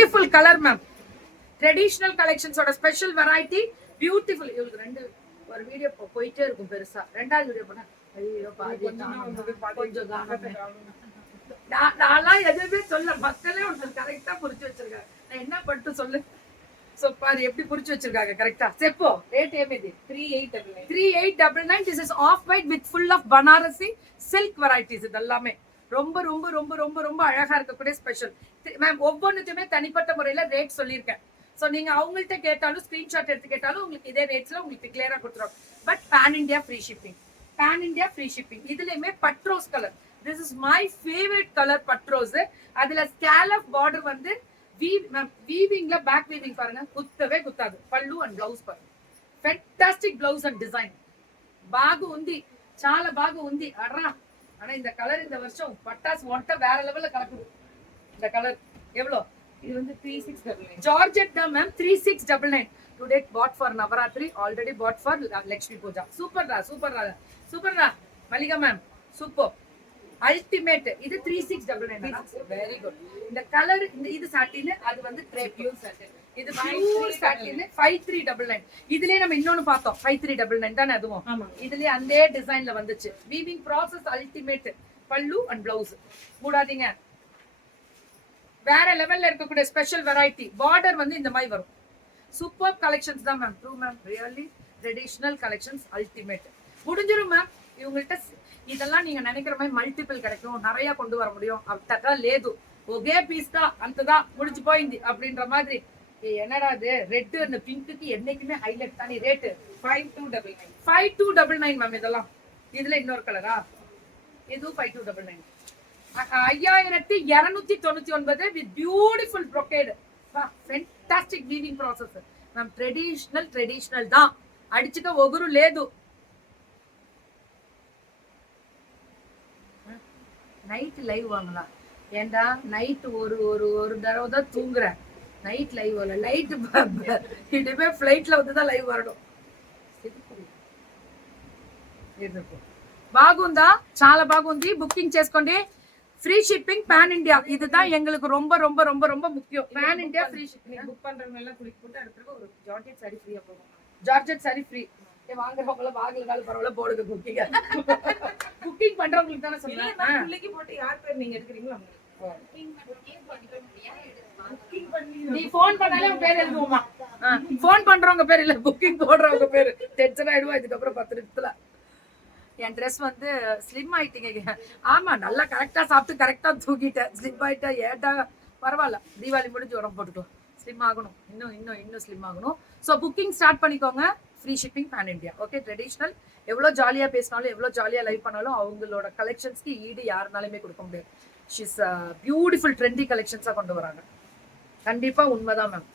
Beautiful colour ma'am. Traditional கலெக்ஷன்ஸோட special variety. Beautiful. இவங்களுக்கு ரெண்டு ஒரு வீடியோ போயிட்டே இருக்கும் பெருசா. ரெண்டாவது வீடியோ பண்ணா ஐயோ கொஞ்சம் நான் எதுவுமே சொல்ல. மக்களே ஒன்று கரெக்டா புரிச்சு வச்சிருக்காங்க. நான் என்ன பண்ணிட்டு சொல்லு. சோ பாரு எப்படி புரிச்சு வச்சிருக்காங்க கரெக்டா. செப்போ ரேட் ஏமிது 3899. This is off white with full of Banarasi silk varieties. இது எல்லாமே ரொம்ப ரொம்ப ரொம்ப ரொம்ப ரொம்ப அழகா இருக்கக்கூடிய ஸ்பெஷல் மேம். ஒவ்வொன்றுக்குமே தனிப்பட்ட முறையில ரேட் சொல்லியிருக்கேன். ஸோ நீங்க அவங்கள்ட்ட கேட்டாலும் ஸ்கிரீன்ஷாட் எடுத்து கேட்டாலும் உங்களுக்கு இதே ரேட்ஸ்ல உங்களுக்கு கிளியரா கொடுத்துருவோம். But pan India free shipping. Pan India free shipping. இதுலயுமே பட்ரோஸ் colour. This is my favourite colour பட்ரோஸ். அதுல ஸ்கேலப் பார்டர் வந்து வீவிங்ல பேக் வீவிங் பாருங்க, குத்தவே குத்தாது. பல்லு அண்ட் பிளவுஸ் பாருங்க. Fantastic blouse and design. பாகு உந்தி చాలా బాగా ఉంది అర్రా. ஆனா இந்த கலர் இந்த வருஷம் பட்டாஸ் ஒட்ட வேற லெவல்ல கலக்குது. இந்த கலர் எவ்வளவு? இது வந்து 3699 ஜார்ஜெட் தான் ma'am. 3699 today bought for Navaratri, already bought for Lakshmi puja. சூப்பர்டா சூப்பர்டா சூப்பர்டா மல்லிகா மேம். Super ultimate. இது 3699. Very good. இந்த கலர் இந்த இது சாட்டின், அது வந்து பியூர் சாட்டின். இது பியூர் சாட்டின் 5399. இதுலயே நம்ம இன்னொன்னு பார்த்தோம் 5399 தானே அதுவும். இதுலயே அந்த டிசைன்ல வந்துச்சு. Weaving process ultimate. பல்லு அண்ட் பிளவுஸ் மூடாதீங்க. வேற லெவல்ல இருக்கக்கூடிய ஸ்பெஷல் வெரைட்டி. பார்டர் வந்து இந்த மாதிரி வரும். சூப்பர் கலெக்ஷன்ஸ் தான் ma'am. True ma'am. Really traditional collections ultimate. முடிஞ்சிரும் மேம். இவங்கள்ட்ட இதெல்லாம் நீங்க நினைக்கிற மாதிரி மல்டிபிள் கிடைக்கும், நிறைய கொண்டு வர முடியும். அத்தா லேது ஒகே பீஸ் தான், அந்ததான் முடிஞ்சு போயிந்தி அப்படின்ற மாதிரி. என்னடா இது ரெட் அந்த பிங்க்குக்கு என்னைக்குமே ஹைலைட் தானே. Rate 5299 ma'am. இதெல்லாம் இதுல இன்னொரு கலரா? இது 5299. 5299 with beautiful brocade. Fantastic weaving process ma'am. Traditional தான், அடிச்சுக்க ஒகுரு லேது. நைட் லைவ் வாங்கலாம். ஏண்டா நைட் ஒரு ஒரு ஒரு தடவை தான் தூங்குறேன். నైట్ లైవ్ వల్ల నైట్ ఇటువే ఫ్లైట్లో వద్దా లైవ్ వరడం. బాగుందా? చాలా బాగుంది. బుకింగ్ చేసుకోండి. Free shipping pan India. இதுதான் எங்களுக்கு ரொம்ப ரொம்ப ரொம்ப ரொம்ப முக்கியம். Pan India free shipping. Book பண்றவங்க எல்லாம் குளிக் போட்டு அடுத்து ஒரு ஜார்ஜெட் சாரி ஃப்ரீயா போகும். Georgette sari free. வாங்குறவங்கள வாங்கலனால பரவாயில்ல போடுங்க புக்கிங். புக்கிங் பண்றவங்களுக்கு தானே சொல்றேன். புள்ளைக்கு போட்டு யார் பேர் நீங்க எடுக்கிறீங்களோ நீ போன் பண்ணாலே உன் பேர் எழுதுவோமா? போன் பண்றவங்க பேர் இல்ல, புக்கிங் போடுறவங்க பேரு. டென்ஷன் ஆயிடுவா இதுக்கப்புறம் 10 நிமிஷத்துல. என் ட்ரெஸ் வந்து ஸ்லிம் ஆயிட்டீங்க. ஆமா, நல்லா கரெக்டா சாப்பிட்டு கரெக்டா தூக்கிட்டேன். ஸ்லிம் ஆயிட்டா ஏட்டா பரவாயில்ல. தீபாவளி முடிஞ்சு உடம்பு போட்டுக்கலாம். ஸ்லிம் ஆகணும், இன்னும் ஸ்லிம் ஆகணும். ஸோ புக்கிங் ஸ்டார்ட் பண்ணிக்கோங்க. Free shipping pan India. Okay. Traditional எவ்வளோ ஜாலியா பேசினாலும் எவ்வளோ ஜாலியா லைவ் பண்ணாலும் அவங்களோட கலெக்ஷன்ஸ்க்கு ஈடு யாருனாலுமே கொடுக்க முடியாது. ஷீஸ் பியூட்டிஃபுல் ட்ரெண்டி கலெக்ஷன்ஸா கொண்டு வராங்க. கண்டிப்பா உண்மைதான் மேம்.